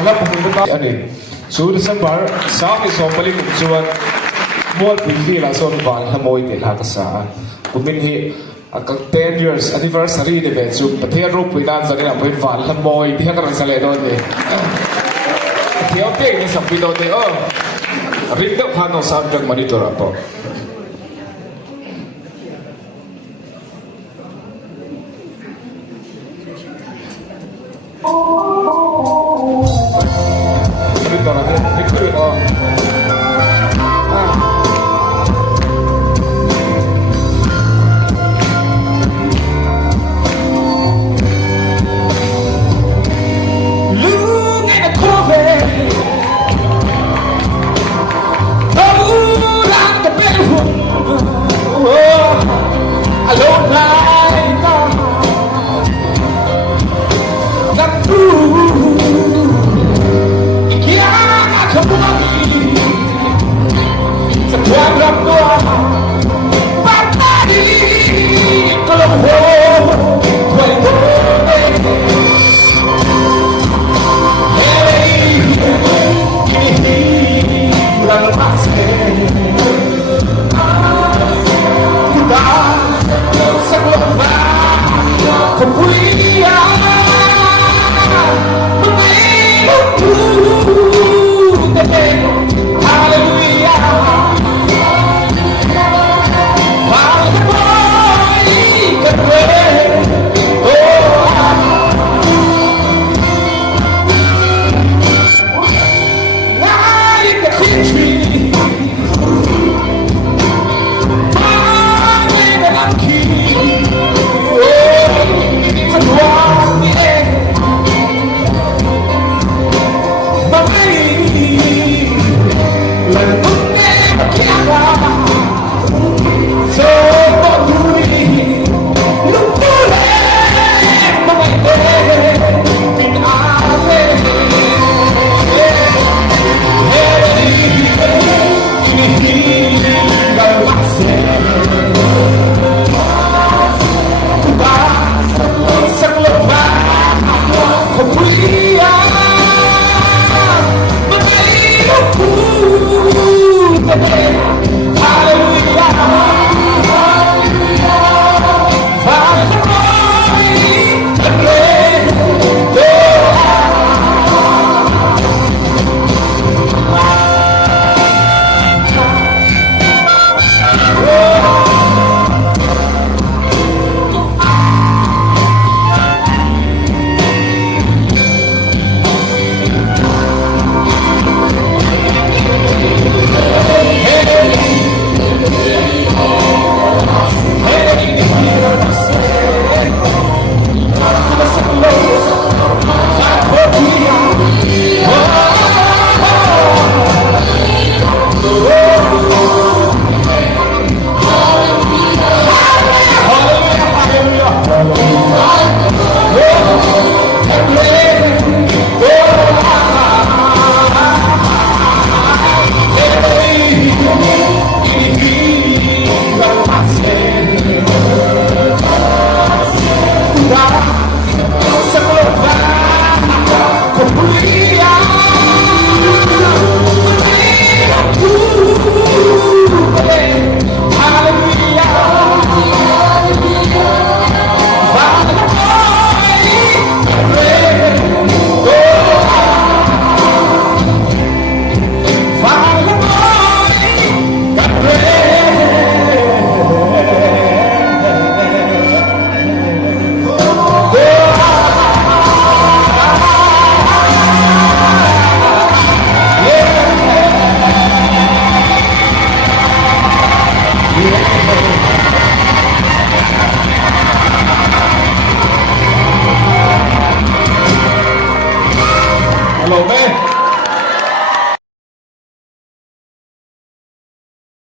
Wala po kung ba ano eh. So sa bar, sa akin so balik kung suwan mo pagfila so bal hamoy din hata sa kuminhi ang 10 years anniversary event so pati ro pidan sa nila pwede bal hamoy di ka sa ledo ni. Tiyaw te ni sa pino te oh. Ringda pano subject monitor po. Hey!